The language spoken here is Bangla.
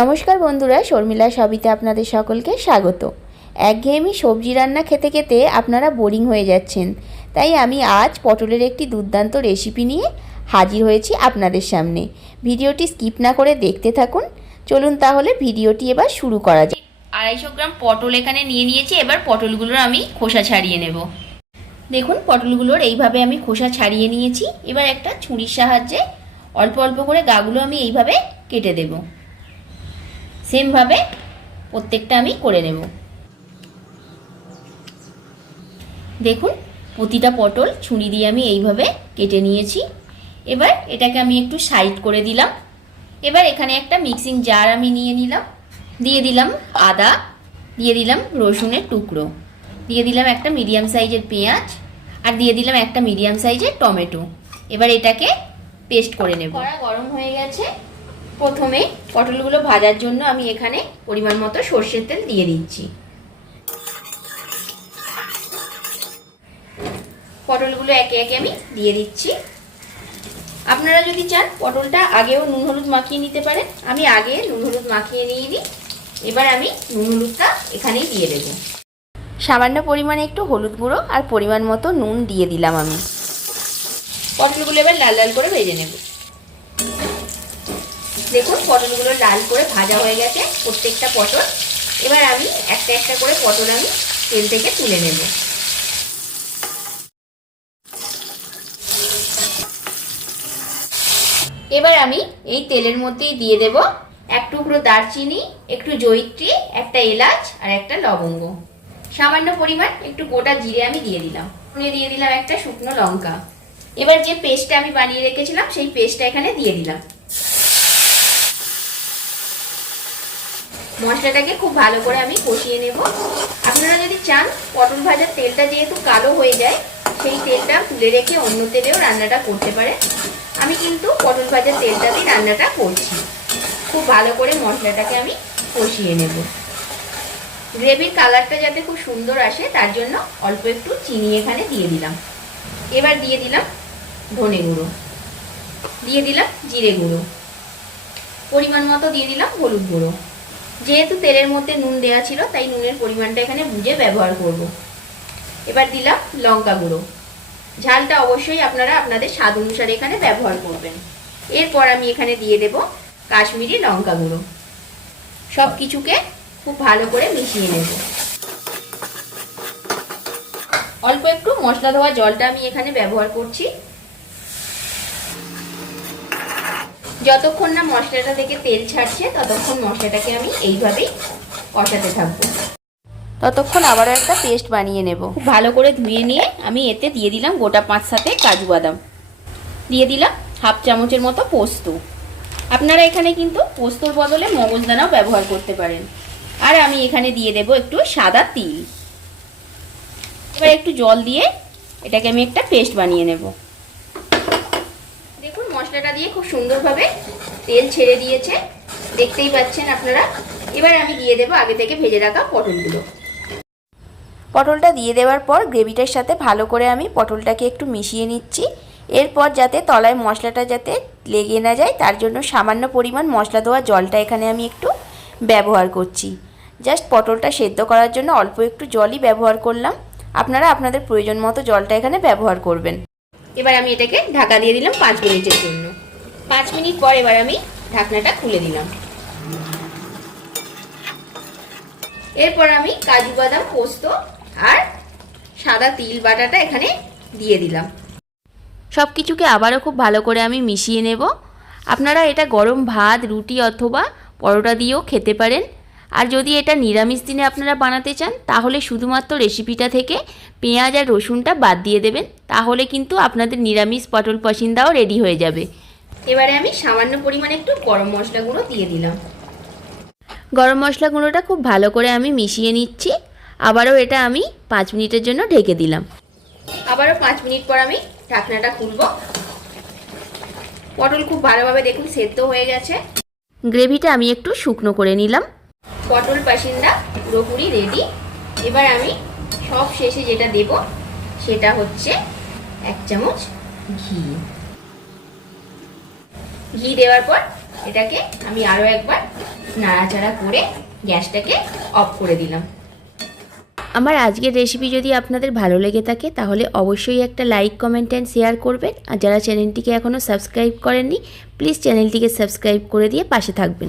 নমস্কার বন্ধুরা, শর্মিলা সবিতে আপনাদের সকলকে স্বাগত। একঘেয়েমি সবজি রান্না খেতে খেতে আপনারা বোরিং হয়ে যাচ্ছেন। তাই আমি আজ পটলের একটি দুর্দান্ত রেসিপি নিয়ে হাজির হয়েছি আপনাদের সামনে। ভিডিওটি স্কিপ না করে দেখতে থাকুন। চলুন তাহলে ভিডিওটি এবার শুরু করা যাক। আড়াইশো গ্রাম পটল এখানে নিয়ে নিয়েছি, এবার পটলগুলোর আমি খোসা ছাড়িয়ে নেব। দেখুন, পটলগুলোর এইভাবে আমি খোসা ছাড়িয়ে নিয়েছি। এবার একটা ছুরির সাহায্যে অল্প অল্প করে গাগুলো আমি এইভাবে কেটে দেবো। সেমভাবে প্রত্যেকটা আমি করে নেব। দেখুন, প্রতিটা পটল ছুরি দিয়ে আমি এইভাবে কেটে নিয়েছি। এবার এটাকে আমি একটু সাইড করে দিলাম। এবার এখানে একটা মিক্সিং জার আমি নিয়ে নিলাম। দিয়ে দিলাম আদা, দিয়ে দিলাম রসুনের টুকরো। দিয়ে দিলাম একটা মিডিয়াম সাইজের পেঁয়াজ আর দিয়ে দিলাম একটা মিডিয়াম সাইজের টমেটো। এবার এটাকে পেস্ট করে নেব। গরম হয়ে গেছে। প্রথমে পটলগুলো ভাজার জন্য আমি এখানে পরিমাণ মতো সর্ষের তেল দিয়ে দিচ্ছি। পটলগুলো একে একে আমি দিয়ে দিচ্ছি। আপনারা যদি চান, পটলটা আগেও নুন হলুদ মাখিয়ে নিতে পারেন। আমি আগে নুন হলুদ মাখিয়ে নিয়ে নিই এবার আমি নুন হলুদটা এখানেই দিয়ে দেব। সামান্য পরিমাণে একটু হলুদ গুঁড়ো আর পরিমাণ মতো নুন দিয়ে দিলাম আমি। পটলগুলো এবার লাল লাল করে ভেজে নেব। দেখুন পটলগুলো লাল করে ভাজা হয়ে গেছে, প্রত্যেকটা পটল। এবার আমি একটা একটা করে পটল আমি তেল থেকে তুলে নেব। এবার আমি এই তেলের মধ্যেই দিয়ে দেব এক টুকরো দারচিনি, একটু জৈত্রী একটা এলাচ আর একটা লবঙ্গ। সামান্য পরিমাণ একটু গোটা জিরে আমি দিয়ে দিলাম। দিয়ে দিলাম একটা শুকনো লঙ্কা। এবার যে পেস্টটা আমি বানিয়ে রেখেছিলাম, সেই পেস্টটা এখানে দিয়ে দিলাম। মশলাটাকে খুব ভালো করে আমি কষিয়ে নেব। আপনারা যদি চান, পটল ভাজার তেলটা যেহেতু কালো হয়ে যায়, সেই তেলটা তুলে রেখে অন্য তেলেও রান্নাটা করতে পারে। আমি কিন্তু পটল ভাজার তেলটা দিয়ে রান্নাটা করছি। খুব ভালো করে মশলাটাকে আমি কষিয়ে নেব। গ্রেভির কালারটা যাতে খুব সুন্দর আসে, তার জন্য অল্প একটু চিনি এখানে দিয়ে দিলাম। এবার দিয়ে দিলাম ধনে গুঁড়ো। দিয়ে দিলাম জিরে গুঁড়ো। পরিমাণ মতো দিয়ে দিলাম হলুদ গুঁড়ো। যেহেতু তেলের মধ্যে নুন দেওয়া ছিল, তাই নুনের পরিমাণটা এখানে বুঝে ব্যবহার করব। এবার দিলাম লঙ্কা গুঁড়ো। ঝালটা অবশ্যই আপনারা আপনাদের স্বাদ অনুসারে এখানে ব্যবহার করবেন। এরপর আমি এখানে দিয়ে দেব কাশ্মীরি লঙ্কা গুঁড়ো। সব কিছুকে খুব ভালো করে মিশিয়ে নেব। অল্প একটু মশলা ধোয়া জলটা আমি এখানে ব্যবহার করছি। যতক্ষণ না মশলাটা থেকে তেল ছাড়ছে ততক্ষণ মশলাটাকে আমি এইভাবেই কষাতে থাকব। ততক্ষণ আবারও একটা পেস্ট বানিয়ে নেব। খুব ভালো করে ধুয়ে নিয়ে আমি এতে দিয়ে দিলাম গোটা পাঁচ সাথে কাজু বাদাম। দিয়ে দিলাম হাফ চামচের মতো পোস্ত। আপনারা এখানে কিন্তু পোস্তর বদলে মগজদানাও ব্যবহার করতে পারেন। আর আমি এখানে দিয়ে দেব একটু সাদা তিল। এবার একটু জল দিয়ে এটাকে আমি একটা পেস্ট বানিয়ে নেব। মশলাটা দিয়ে খুব সুন্দরভাবে তেল ছেড়ে দিয়েছে। দেখতেই পাচ্ছেন আপনারা। এবার আমি দিয়ে দেবো আগে থেকে ভেজে রাখা পটলগুলো। পটলটা দিয়ে দেওয়ার পর গ্রেভিটার সাথে ভালো করে আমি পটলটাকে একটু মিশিয়ে নিচ্ছি। এরপর যাতে তলায় মশলাটা যাতে লেগে না যায়, তার জন্য সামান্য পরিমাণ মশলা দেওয়া জলটা এখানে আমি একটু ব্যবহার করছি। জাস্ট পটলটা সেদ্ধ করার জন্য অল্প একটু জলই ব্যবহার করলাম। আপনারা আপনাদের প্রয়োজন মতো জলটা এখানে ব্যবহার করবেন। এবার আমি এটাকে ঢাকা দিয়ে দিলাম পাঁচ মিনিটের জন্য। পাঁচ মিনিট পর এবার আমি ঢাকনাটা খুলে দিলাম। এরপর আমি কাজু বাদাম, পোস্ত আর সাদা তিল বাটাটা এখানে দিয়ে দিলাম। সব কিছুকে আবারও খুব ভালো করে আমি মিশিয়ে নেব। আপনারা এটা গরম ভাত, রুটি অথবা পরোটা দিয়েও খেতে পারেন। আর যদি এটা নিরামিষ দিনে আপনারা বানাতে চান তাহলে শুধুমাত্র রেসিপিটা থেকে পেঁয়াজ আর রসুনটা বাদ দিয়ে দেবেন তাহলে কিন্তু আপনাদের নিরামিষ পটল পসিন্দাও রেডি হয়ে যাবে। এবারে আমি সামান্য পরিমাণে একটু গরম মশলা গুঁড়ো দিয়ে দিলাম। গরম মশলা গুঁড়োটা খুব ভালো করে আমি মিশিয়ে নিচ্ছি। আবারও এটা আমি পাঁচ মিনিটের জন্য ঢেকে দিলাম। আবারও পাঁচ মিনিট পর আমি ঢাকনাটা খুলব। পটল খুব ভালোভাবে দেখুন সেদ্ধ হয়ে গেছে। গ্রেভিটা আমি একটু শুকনো করে নিলাম। পটল পাসিন্দা পুরোপুরি রেডি। এবার আমি সব শেষে যেটা দেব, সেটা হচ্ছে এক চামচ ঘি। ঘি দেওয়ার পর এটাকে আমি আরও একবার নাড়াচাড়া করে গ্যাসটাকে অফ করে দিলাম। আমার আজকের রেসিপি যদি আপনাদের ভালো লেগে থাকে, তাহলে অবশ্যই একটা লাইক কমেন্ট অ্যান্ড শেয়ার করবেন। আর যারা চ্যানেলটিকে এখনও সাবস্ক্রাইব করেননি প্লিজ চ্যানেলটিকে সাবস্ক্রাইব করে দিয়ে পাশে থাকবেন।